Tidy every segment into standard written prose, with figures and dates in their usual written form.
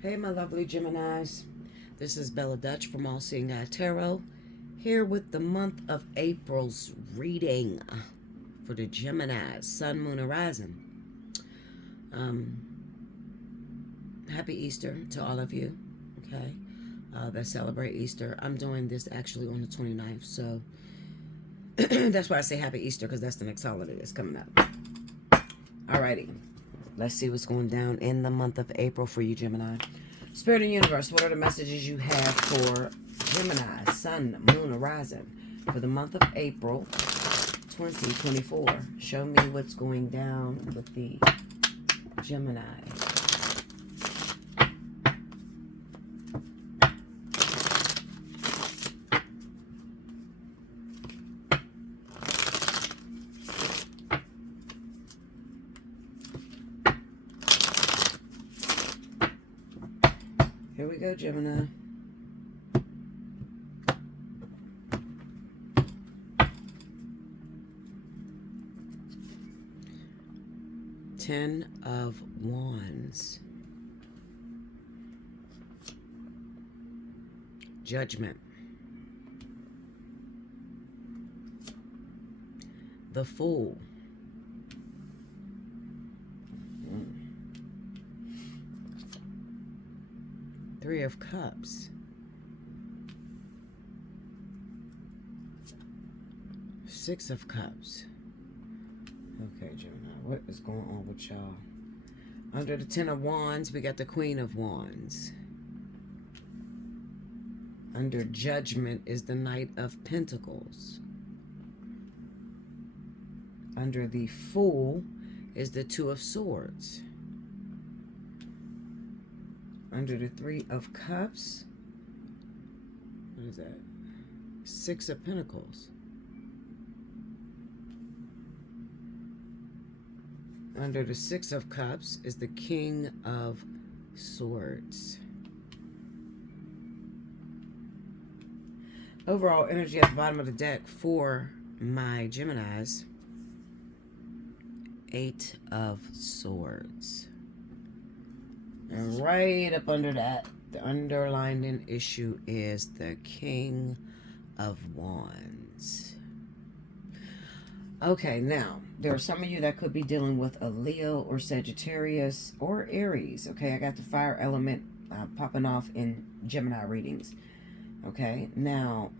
Hey, my lovely Geminis. This is Bella Dutch from Allseeingeyetarot, here with the month of April's reading for the Geminis, Sun, Moon, and Rising. Happy Easter to all of you, okay, that celebrate Easter. I'm doing this actually on the 29th, so that's why I say Happy Easter, because that's the next holiday that's coming up. Alrighty. Let's see what's going down in the month of April for you, Gemini. Spirit and Universe, what are the messages you have for Gemini, Sun, Moon, or Rising for the month of April 2024? Show me what's going down with the Gemini. Here we go, Gemini. Ten of Wands. Judgment. The Fool. Three of Cups. Six of Cups. Okay, Gemini, what is going on with y'all? Under the Ten of Wands, we got the Queen of Wands. Under Judgment is the Knight of Pentacles. Under the Fool is the Two of Swords. Under the Three of Cups, what is that? Six of Pentacles. Under the Six of Cups is the King of Swords. Overall energy at the bottom of the deck for my Geminis, Eight of Swords. And right up under that, the underlying issue is the King of Wands. Okay, now, there are some of you that could be dealing with a Leo or Sagittarius or Aries. Okay, I got the fire element popping off in Gemini readings. Okay, now,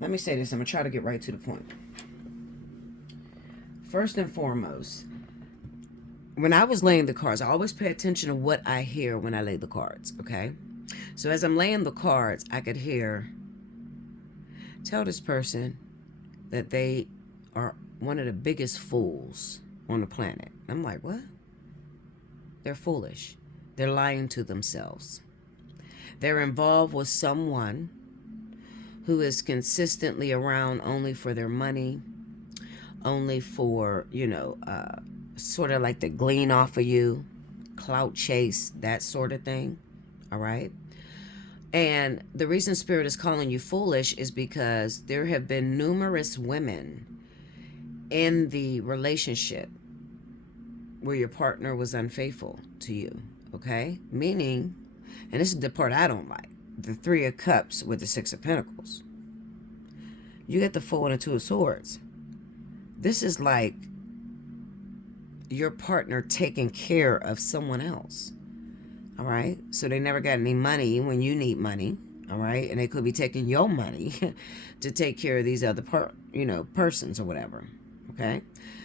let me say this. I'm going to try to get right to the point. First and foremost, when I was laying the cards, I always pay attention to what I hear when I lay the cards, okay? So as I'm laying the cards, I could hear, tell this person that they are one of the biggest fools on the planet. I'm like, what? They're foolish. They're lying to themselves. They're involved with someone who is consistently around only for their money, only for, sort of like to glean off of you, clout chase, that sort of thing. All right. And the reason Spirit is calling you foolish is because there have been numerous women in the relationship where your partner was unfaithful to you. Okay. Meaning, and this is the part I don't like, the Three of Cups with the Six of Pentacles. You get the Fool and the Two of Swords. This is like your partner taking care of someone else. All right. So they never got any money when you need money. All right. And they could be taking your money to take care of these other persons or whatever. Okay.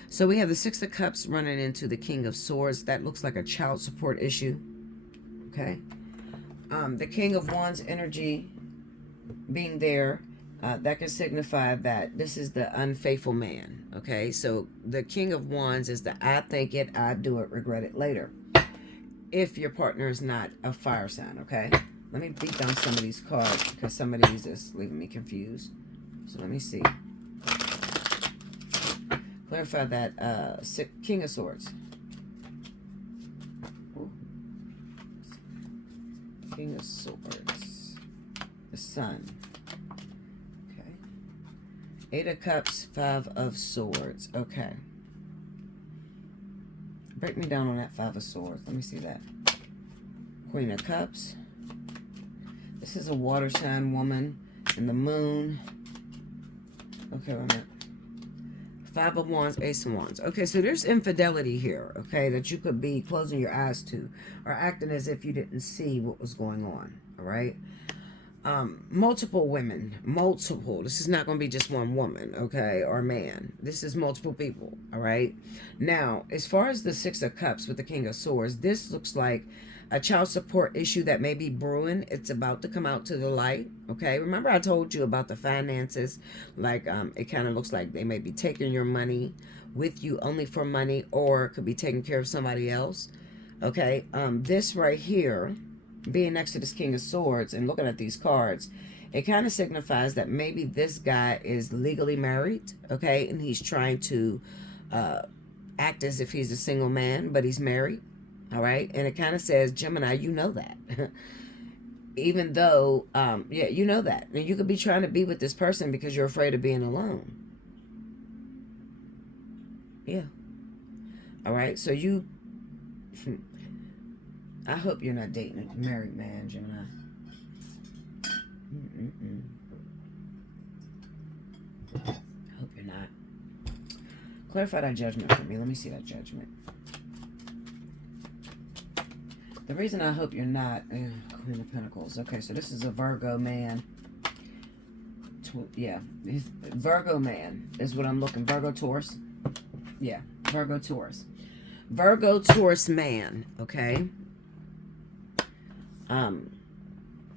So we have the Six of Cups running into the King of Swords. That looks like a child support issue. Okay. The King of Wands energy being there, that can signify that this is the unfaithful man. Okay. So the King of Wands is the I think it, I do it, regret it later. if your partner is not a fire sign, okay? Let me beat down some of these cards because some of these is leaving me confused. So let me see. Clarify that King of Swords. Ooh. King of Swords. The Sun. Okay. 8 of Cups, 5 of Swords. Okay. Break me down on that 5 of Swords. Let me see that. Queen of Cups. This is a water sign woman. And the Moon. Okay, wait a minute. 5 of Wands, Ace of Wands. Okay, so there's infidelity here, okay, that you could be closing your eyes to or acting as if you didn't see what was going on, all right? Multiple women, multiple. This is not going to be just one woman, okay, or man. This is multiple people, all right? Now, as far as the 6 of Cups with the King of Swords, this looks like a child support issue that may be brewing. It's about to come out to the light, okay? Remember I told you about the finances, like it kind of looks like they may be taking your money with you only for money, or could be taking care of somebody else, okay? This right here, being next to this King of Swords and looking at these cards, it kind of signifies that maybe this guy is legally married, okay? And he's trying to act as if he's a single man, but he's married. All right. And it kind of says, Gemini, you know that. Even though, yeah, you know that. And you could be trying to be with this person because you're afraid of being alone. Yeah. All right. So you, I hope you're not dating a married man, Gemini. I hope you're not. Clarify that judgment for me. Let me see that judgment. The reason I hope you're not, Queen of Pentacles. Okay, so this is a Virgo man. Yeah, Virgo man is what I'm looking. Virgo Taurus. Yeah, Virgo Taurus. Virgo Taurus man, okay?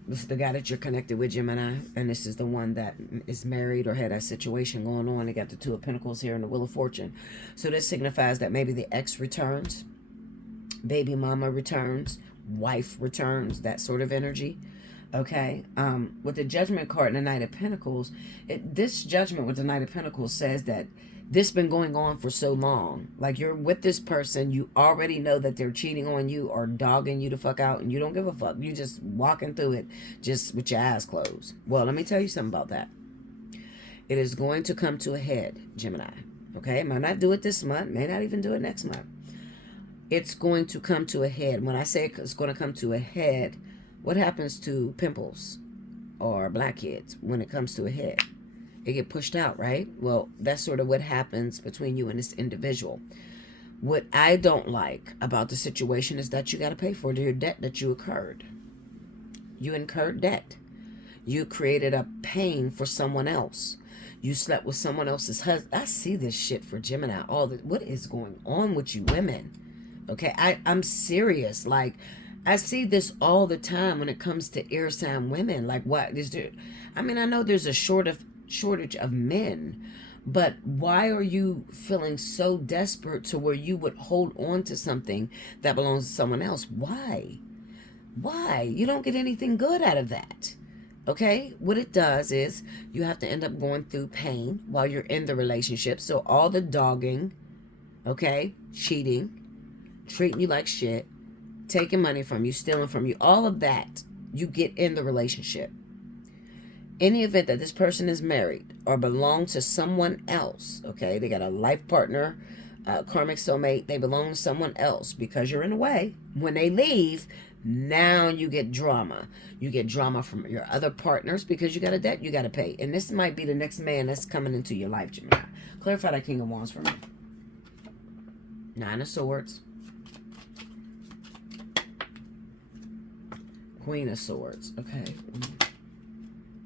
This is the guy that you're connected with, Gemini, and this is the one that is married or had a situation going on. They got the 2 of Pentacles here and the Wheel of Fortune. So this signifies that maybe the ex returns. Baby mama returns, wife returns, that sort of energy, okay? With the Judgment card and the Knight of Pentacles, this Judgment with the Knight of Pentacles says that this been going on for so long. Like, you're with this person, you already know that they're cheating on you or dogging you the fuck out, and you don't give a fuck. You just walking through it just with your eyes closed. Well, let me tell you something about that. It is going to come to a head, Gemini, okay? Might not do it this month, may not even do it next month. It's going to come to a head. When I say it's going to come to a head, what happens to pimples or blackheads when it comes to a head? They get pushed out, right? Well, that's sort of what happens between you and this individual. What I don't like about the situation is that you got to pay for your debt that you incurred. You incurred debt. You created a pain for someone else. You slept with someone else's husband. I see this shit for Gemini. What is going on with you women? Okay, I'm serious. Like, I see this all the time when it comes to air sign women. Like, what is there? I mean, I know there's a shortage of men, but why are you feeling so desperate to where you would hold on to something that belongs to someone else? Why? You don't get anything good out of that. Okay, what it does is you have to end up going through pain while you're in the relationship. So all the dogging, okay, cheating, treating you like shit, taking money from you, stealing from you, all of that you get in the relationship. Any event that this person is married or belong to someone else, okay, they got a life partner, karmic soulmate, they belong to someone else because you're in the way. When they leave, now you get drama. You get drama from your other partners because you got a debt you got to pay. And this might be the next man that's coming into your life, Gemini. Clarify that King of Wands for me. 9 of Swords. Queen of Swords, okay.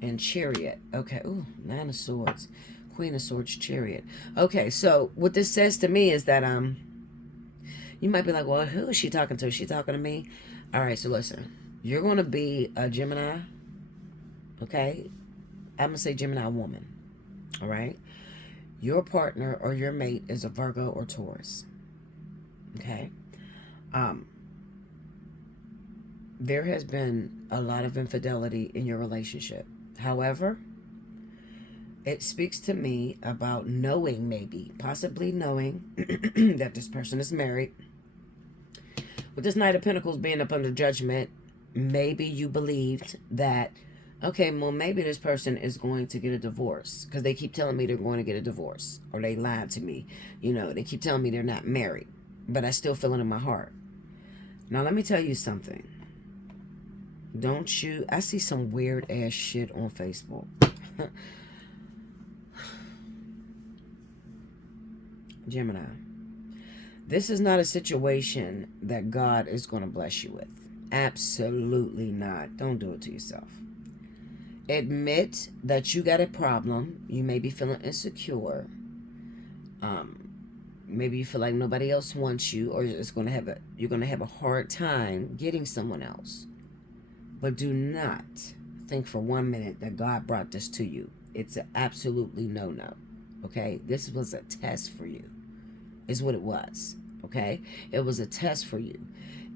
And Chariot, okay. Ooh, 9 of Swords. Queen of Swords, Chariot. Okay, so what this says to me is that you might be like, well, who is she talking to? Is she talking to me? All right, so listen. You're going to be a Gemini, okay? I'm going to say Gemini woman, all right? Your partner or your mate is a Virgo or Taurus, okay? there has been a lot of infidelity in your relationship. However, it speaks to me about knowing, maybe, possibly knowing that this person is married. With this Knight of Pentacles being up under judgment, maybe you believed that, okay, well, maybe this person is going to get a divorce because they keep telling me they're going to get a divorce, or they lied to me. They keep telling me they're not married, but I still feel it in my heart. Now, let me tell you something. I see some weird ass shit on Facebook. Gemini. This is not a situation that God is going to bless you with. Absolutely not. Don't do it to yourself. Admit that you got a problem. You may be feeling insecure. Maybe you feel like nobody else wants you, or you're going to have a hard time getting someone else. But do not think for 1 minute that God brought this to you. It's an absolutely no-no. Okay? This was a test for you, is what it was. Okay? It was a test for you.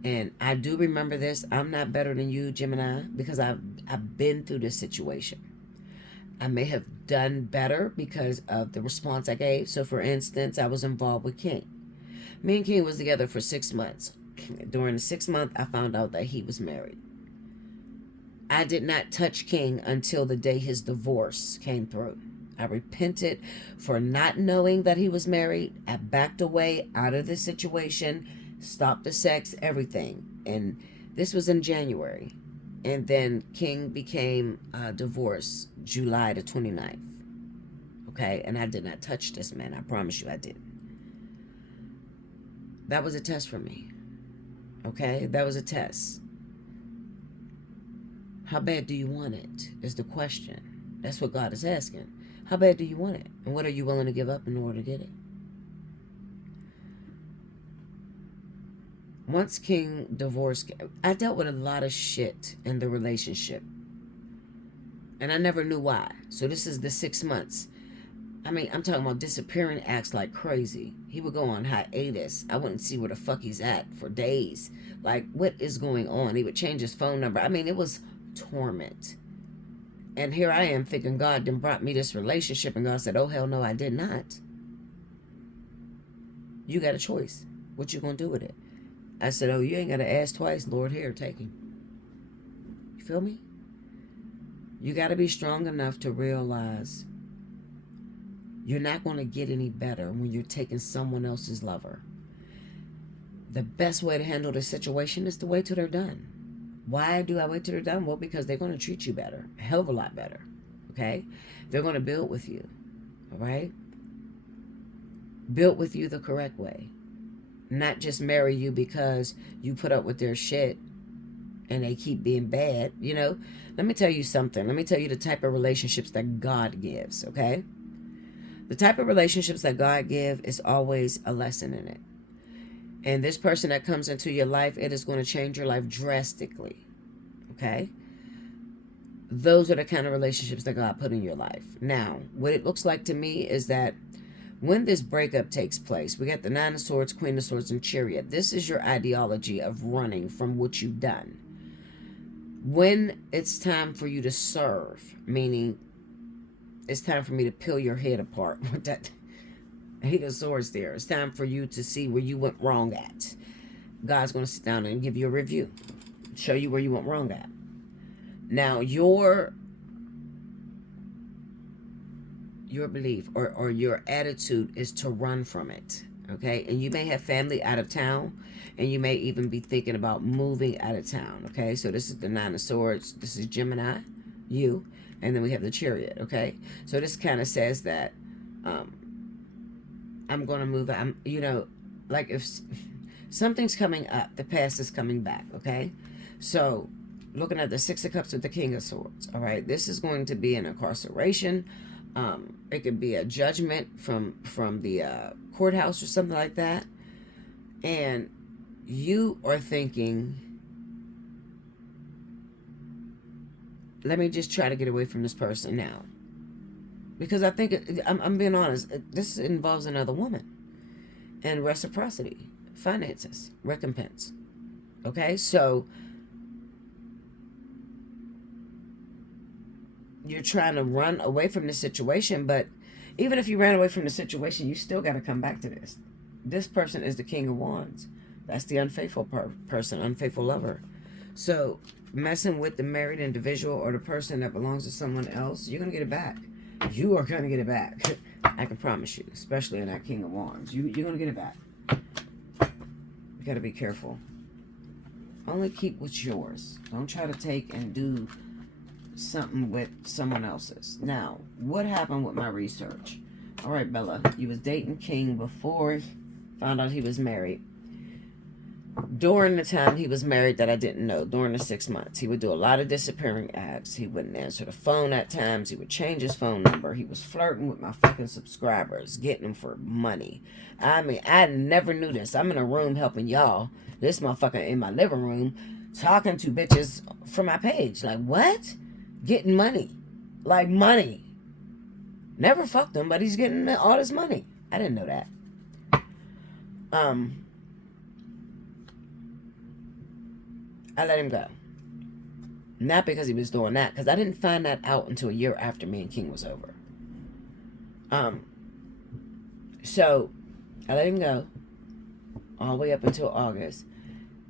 And I do remember this. I'm not better than you, Gemini, because I've been through this situation. I may have done better because of the response I gave. So, for instance, I was involved with King. Me and King was together for 6 months. During the 6th month, I found out that he was married. I did not touch King until the day his divorce came through. I repented for not knowing that he was married. I backed away out of the situation, stopped the sex, everything. And this was in January. And then King became divorced July the 29th. Okay? And I did not touch this man. I promise you I didn't. That was a test for me. Okay? That was a test. How bad do you want it is the question. That's what God is asking. How bad do you want it? And what are you willing to give up in order to get it? Once King divorced, I dealt with a lot of shit in the relationship. And I never knew why. So this is the 6 months. I mean, I'm talking about disappearing acts like crazy. He would go on hiatus. I wouldn't see where the fuck he's at for days. Like, what is going on? He would change his phone number. I mean, it was torment. And here I am thinking God then brought me this relationship, and God said, oh, hell no, I did not. You got a choice. What you gonna do with it? I said, oh, you ain't got to ask twice. Lord, here, take him. You feel me? You got to be strong enough to realize you're not going to get any better when you're taking someone else's lover. The best way to handle the situation is to wait till they're done. Why do I wait till they're done? Well, because they're going to treat you better. A hell of a lot better. Okay? They're going to build with you. All right? Build with you the correct way. Not just marry you because you put up with their shit and they keep being bad. Let me tell you something. Let me tell you the type of relationships that God gives, okay? The type of relationships that God gives is always a lesson in it. And this person that comes into your life, it is going to change your life drastically, okay? Those are the kind of relationships that God put in your life. Now, what it looks like to me is that when this breakup takes place, we got the 9 of Swords, Queen of Swords, and Chariot. This is your ideology of running from what you've done. When it's time for you to serve, meaning it's time for me to peel your head apart with that 8 of Swords there. It's time for you to see where you went wrong at. God's going to sit down and give you a review. Show you where you went wrong at. Now, your belief or your attitude is to run from it, okay? And you may have family out of town, and you may even be thinking about moving out of town, okay? So this is the 9 of Swords. This is Gemini, you, and then we have the Chariot, okay? So this kind of says that I'm going to move. Like if something's coming up, the past is coming back, okay? So looking at the 6 of Cups with the King of Swords, all right? This is going to be an incarceration. It could be a judgment from the courthouse or something like that. And you are thinking, let me just try to get away from this person now. Because I think, I'm being honest, this involves another woman. And reciprocity, finances, recompense. Okay, so you're trying to run away from the situation, but even if you ran away from the situation, you still got to come back to this. This person is the King of Wands. That's the unfaithful person, unfaithful lover. So messing with the married individual or the person that belongs to someone else, you're going to get it back. You are going to get it back. I can promise you, especially in that King of Wands. You're going to get it back. You got to be careful. Only keep what's yours. Don't try to take and do something with someone else's. Now, what happened with my research? All right, Bella, you was dating King before found out he was married. During the time he was married that I didn't know, during the 6 months, he would do a lot of disappearing acts. He wouldn't answer the phone at times. He would change his phone number. He was flirting with my fucking subscribers, getting them for money. I mean, I never knew this. I'm in a room helping y'all. This motherfucker in my living room talking to bitches from my page. Like, what? Getting money. Like, money. Never fucked him, but he's getting all this money. I didn't know that. I let him go. Not because he was doing that, because I didn't find that out until a year after me and King was over. So I let him go all the way up until August.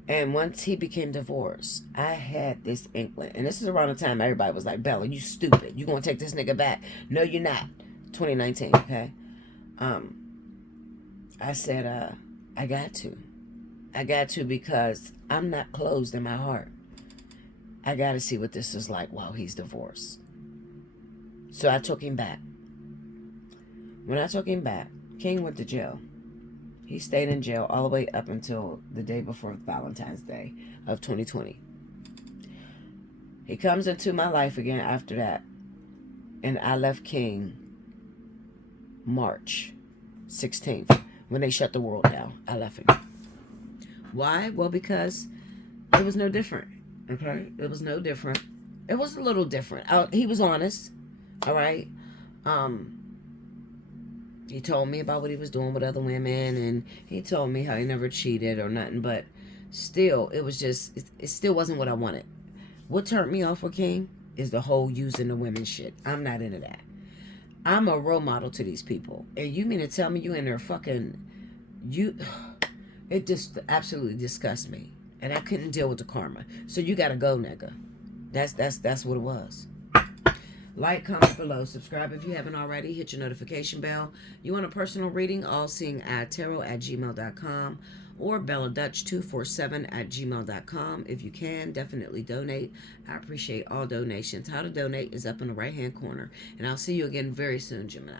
And once he became divorced, I had this inkling. And this is around the time everybody was like, Bella, you stupid. You gonna take this nigga back? No, you're not. 2019, okay? I said, I got to. I got to, because I'm not closed in my heart. I got to see what this is like while he's divorced. So I took him back. When I took him back, King went to jail. He stayed in jail all the way up until the day before Valentine's Day of 2020. He comes into my life again after that. And I left King March 16th. When they shut the world down, I left him. Why? Well, because it was no different. Okay? It was no different. It was a little different. He was honest. All right? He told me about what he was doing with other women, and he told me how he never cheated or nothing, but still, it still wasn't what I wanted. What turned me off with King is the whole using the women shit. I'm not into that. I'm a role model to these people. And you mean to tell me you in there fucking... It just absolutely disgusts me. And I couldn't deal with the karma. So you gotta go, nigga. That's what it was. Like, comment below. Subscribe if you haven't already. Hit your notification bell. You want a personal reading? Allseeingeyetarot@gmail.com or belladutch247@gmail.com. If you can, definitely donate. I appreciate all donations. How to donate is up in the right-hand corner. And I'll see you again very soon, Gemini.